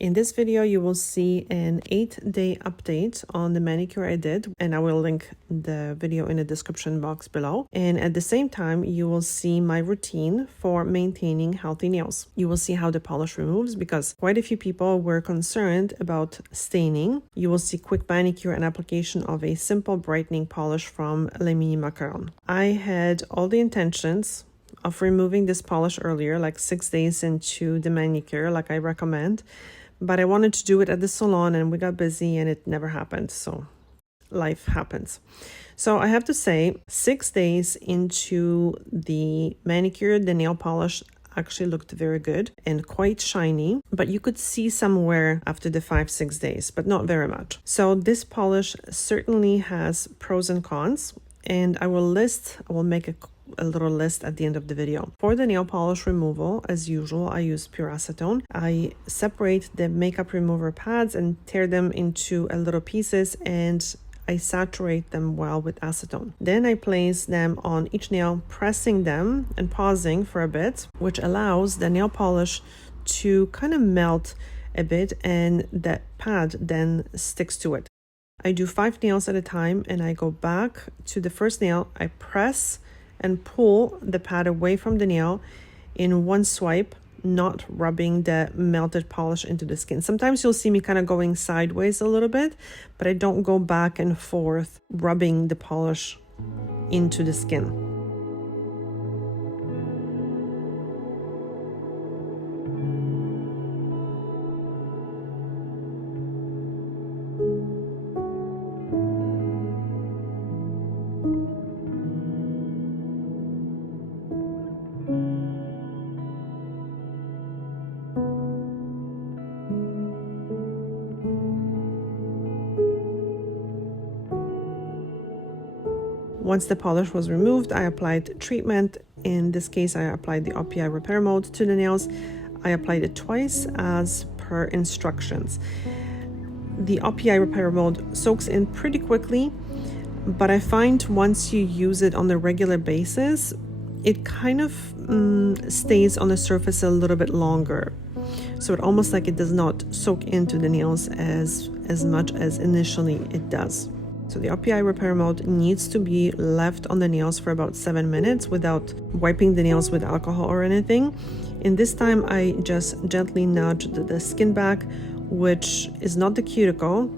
In this video, you will see an 8-day update on the manicure I did, and I will link the video in the description box below. And at the same time, you will see my routine for maintaining healthy nails. You will see how the polish removes because quite a few people were concerned about staining. You will see quick manicure and application of a simple brightening polish from Mini Macaron. I had all the intentions of removing this polish earlier, like 6 days into the manicure, like I recommend. But I wanted to do it at the salon and we got busy and it never happened. So life happens. So I have to say 6 days into the manicure, the nail polish actually looked very good and quite shiny, but you could see some wear after the 5-6 days, but not very much. So this polish certainly has pros and cons, and I will make a little list at the end of the video. For the nail polish removal, as usual, I use pure acetone. I separate the makeup remover pads and tear them into little pieces, and I saturate them well with acetone. Then I place them on each nail, pressing them and pausing for a bit, which allows the nail polish to kind of melt a bit, and that pad then sticks to it. I do 5 nails at a time, and I go back to the first nail. I press and pull the pad away from the nail in one swipe, not rubbing the melted polish into the skin. Sometimes you'll see me kind of going sideways a little bit, but I don't go back and forth rubbing the polish into the skin. Once the polish was removed, I applied treatment. In this case, I applied the OPI repair mode to the nails. I applied it twice as per instructions. The OPI repair mode soaks in pretty quickly, but I find once you use it on a regular basis, it kind of stays on the surface a little bit longer. So it almost like it does not soak into the nails as much as initially it does. So the OPI repair mode needs to be left on the nails for about 7 minutes without wiping the nails with alcohol or anything. In this time, I just gently nudged the skin back, which is not the cuticle.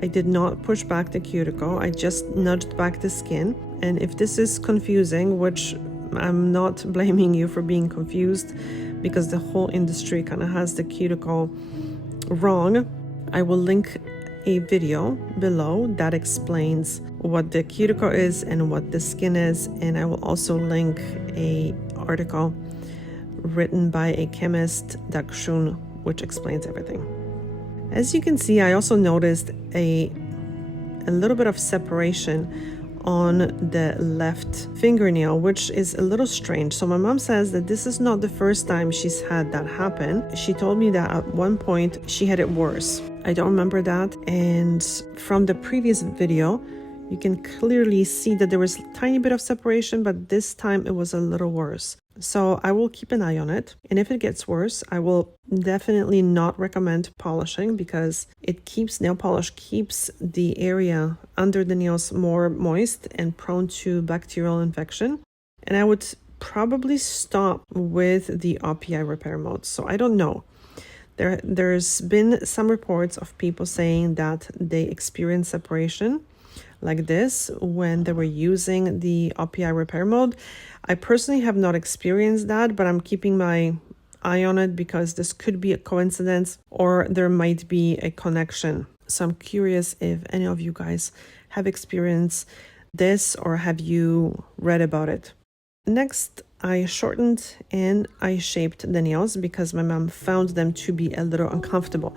I did not push back the cuticle. I just nudged back the skin. And if this is confusing, which I'm not blaming you for being confused because the whole industry kind of has the cuticle wrong, I will link a video below that explains what the cuticle is and what the skin is, and I will also link a article written by a chemist, Doug Schoon, which explains everything. As you can see, I also noticed a little bit of separation on the left fingernail, which is a little strange. So my mom says that this is not the first time she's had that happen. She told me that at one point she had it worse. I don't remember that. And from the previous video, you can clearly see that there was a tiny bit of separation, but this time it was a little worse. So I will keep an eye on it. And if it gets worse, I will definitely not recommend polishing because nail polish keeps the area under the nails more moist and prone to bacterial infection. And I would probably stop with the OPI repair mode. So I don't know. There's been some reports of people saying that they experience separation like this when they were using the OPI repair mode. I personally have not experienced that, but I'm keeping my eye on it because this could be a coincidence or there might be a connection. So I'm curious if any of you guys have experienced this or have you read about it. Next, I shortened and I shaped the nails because my mom found them to be a little uncomfortable.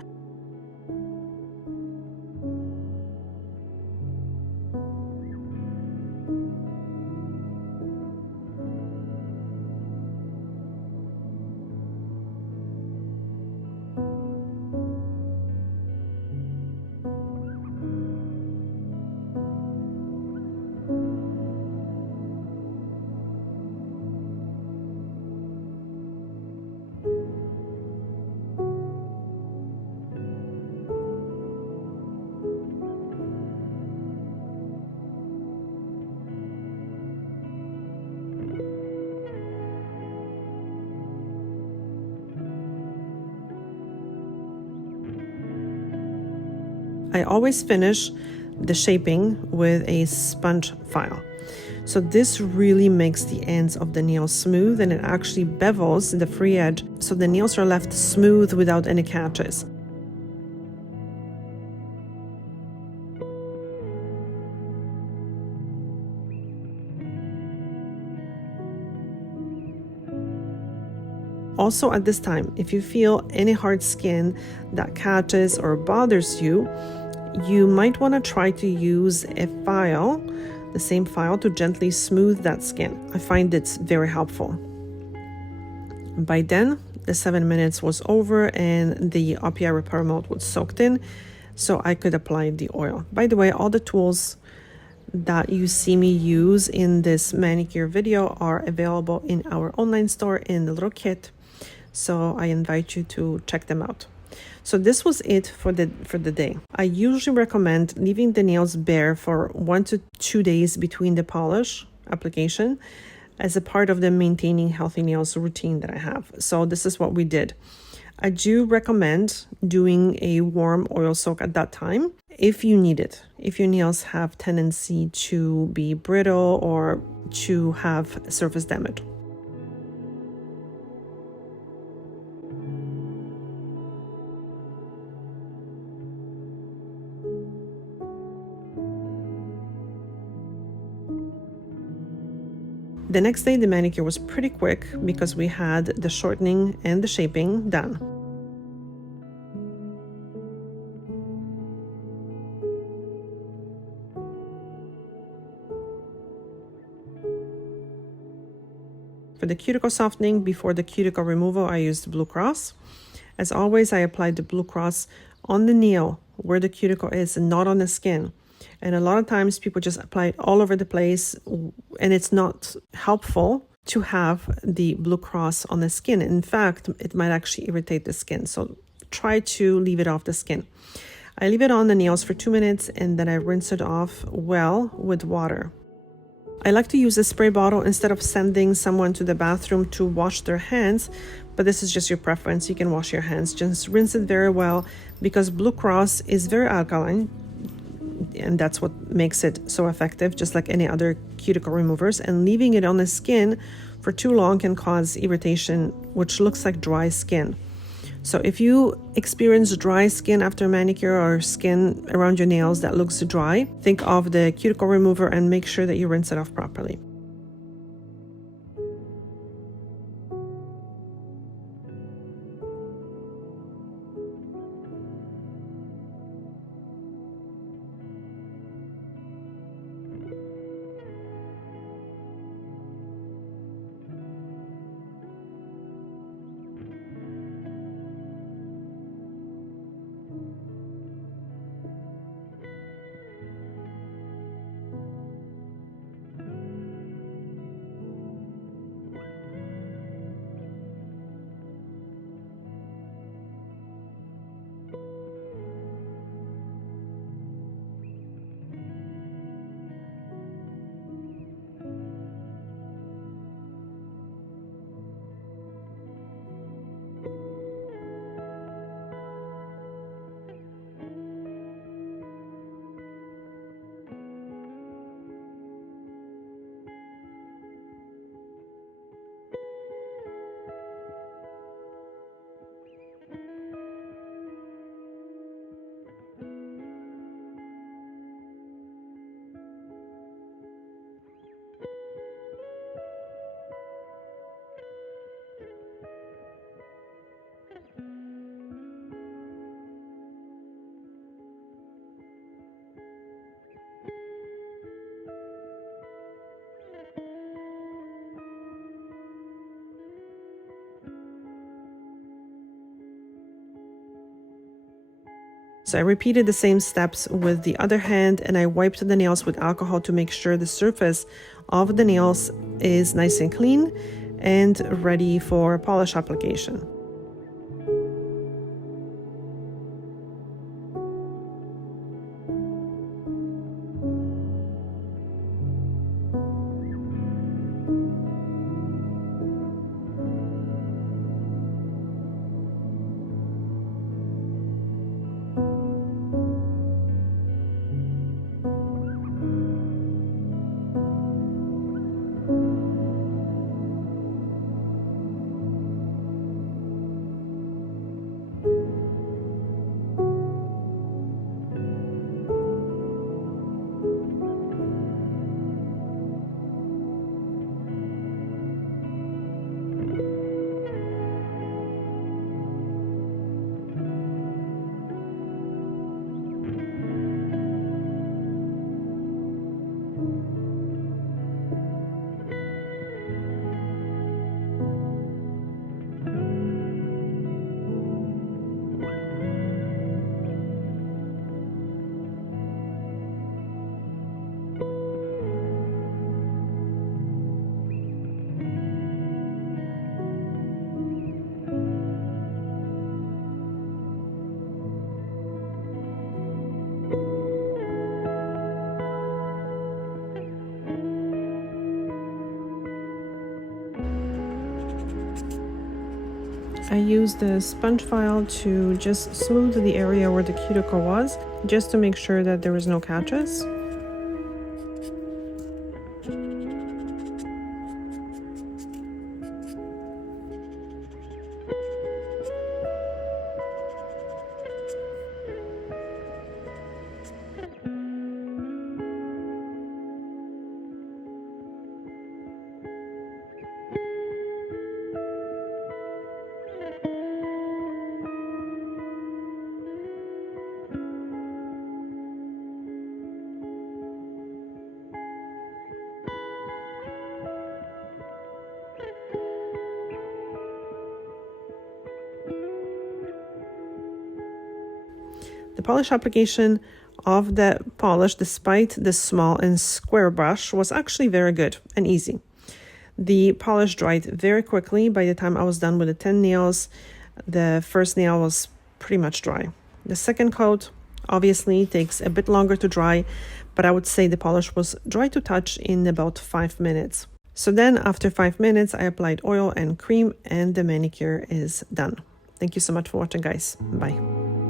I always finish the shaping with a sponge file. So this really makes the ends of the nails smooth, and it actually bevels the free edge so the nails are left smooth without any catches. Also at this time, if you feel any hard skin that catches or bothers you, you might want to try to use a file, the same file, to gently smooth that skin. I find it's very helpful. By then, the 7 minutes was over and the OPI repair mode was soaked in, so I could apply the oil. By the way, all the tools that you see me use in this manicure video are available in our online store in the little kit, so I invite you to check them out. So this was it for the day. I usually recommend leaving the nails bare for 1 to 2 days between the polish application as a part of the maintaining healthy nails routine that I have. So this is what we did. I do recommend doing a warm oil soak at that time if you need it. If your nails have tendency to be brittle or to have surface damage. The next day, the manicure was pretty quick because we had the shortening and the shaping done. For the cuticle softening, before the cuticle removal, I used Blue Cross. As always, I applied the Blue Cross on the nail where the cuticle is and not on the skin. And a lot of times people just apply it all over the place, and it's not helpful to have the Blue Cross on the skin. In fact, it might actually irritate the skin. So try to leave it off the skin. I leave it on the nails for 2 minutes and then I rinse it off well with water. I like to use a spray bottle instead of sending someone to the bathroom to wash their hands, but this is just your preference. You can wash your hands. Just rinse it very well because Blue Cross is very alkaline, and that's what makes it so effective, just like any other cuticle removers. And leaving it on the skin for too long can cause irritation, which looks like dry skin. So if you experience dry skin after manicure or skin around your nails that looks dry, think of the cuticle remover and make sure that you rinse it off properly. So I repeated the same steps with the other hand, and I wiped the nails with alcohol to make sure the surface of the nails is nice and clean and ready for polish application. I used the sponge file to just smooth the area where the cuticle was, just to make sure that there was no catches. The polish application of the polish, despite the small and square brush, was actually very good and easy. The polish dried very quickly. By the time I was done with the 10 nails, the first nail was pretty much dry. The second coat obviously takes a bit longer to dry, but I would say the polish was dry to touch in about 5 minutes. So then after 5 minutes, I applied oil and cream and the manicure is done. Thank you so much for watching, guys. Bye.